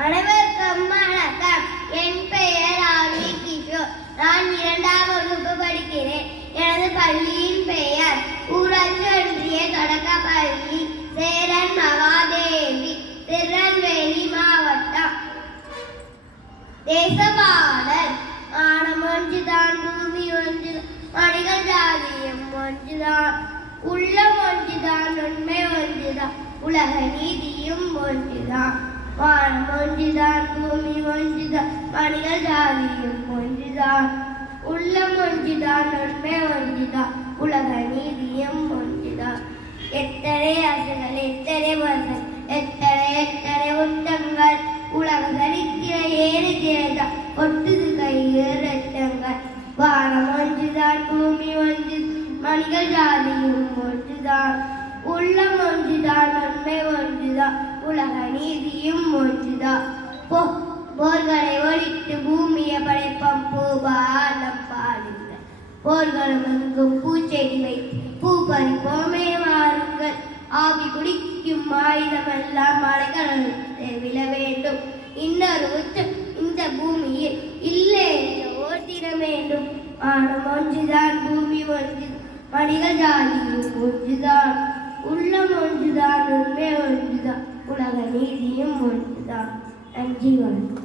அனைவருக்கும் வணக்கம். என் பெயர் ஆலி கிஷோர். நான் 2ஆம் வகுப்பு படிக்கிறேன். எனது பள்ளியின் பெயர் ஊராட்சி ஒன்றிய தொடக்கப்பள்ளி சேரன் மகாதேவி, திருநெல்வேலி மாவட்டம். தேசபாடல். வானம் ஒன்றுதான், பூமி ஒன்றுதான், மனிதர் ஜாதியும் ஒன்றுதான், உள்ளம் ஒன்றுதான், உண்மை ஒன்றுதான், உலக நீதியும் ஒன்றுதான். வானம் ஒன்றுதான், பூமி ஒன்றுதான், மனிதர் ஜாதியும் ஒன்றுதான், உள்ளம் ஒன்றுதான், உண்மை ஒன்றுதான், உலக நீதியும் ஒன்றுதான். எத்தனை அரசுகள், எத்தனை வருஷம், எத்தனை எத்தனை உத்தங்கள், உலக சரித்திர ஏறுகிறதா ஒட்டுது கையில் ரத்தங்கள். வானம் ஒன்றுதான், பூமி ஒன்று, மனிதர் ஜாதியும் ஒன்றுதான், உள்ளம் ஒன்றுதான், உண்மை ஒன்றுதான், உலக நீதியும் ஒன்றுதான். போர்களை ஒழித்து பூமியை படைப்பம் பூபாலம் பாடுங்க. போர்களும் எங்கும் பூச்செடி வைத்து பூ பறிப்போமே வாருங்கள். ஆவி குடிக்கும் ஆயுதமெல்லாம் மலைகளுக்கு விழ வேண்டும். இன்னொரு உச்சம் இந்த பூமியில் இல்லை என்று ஓட்டிட வேண்டும். வானம் ஒன்றுதான், பூமி ஒன்று, மனிதர் ஜாதியும் ஒன்றுதான், உள்ளம் ஒன்றுதான், உண்மை ஒன்றுதான், உலக நீதியும் ஒன்றுதான். நன்றி. வணக்கம்.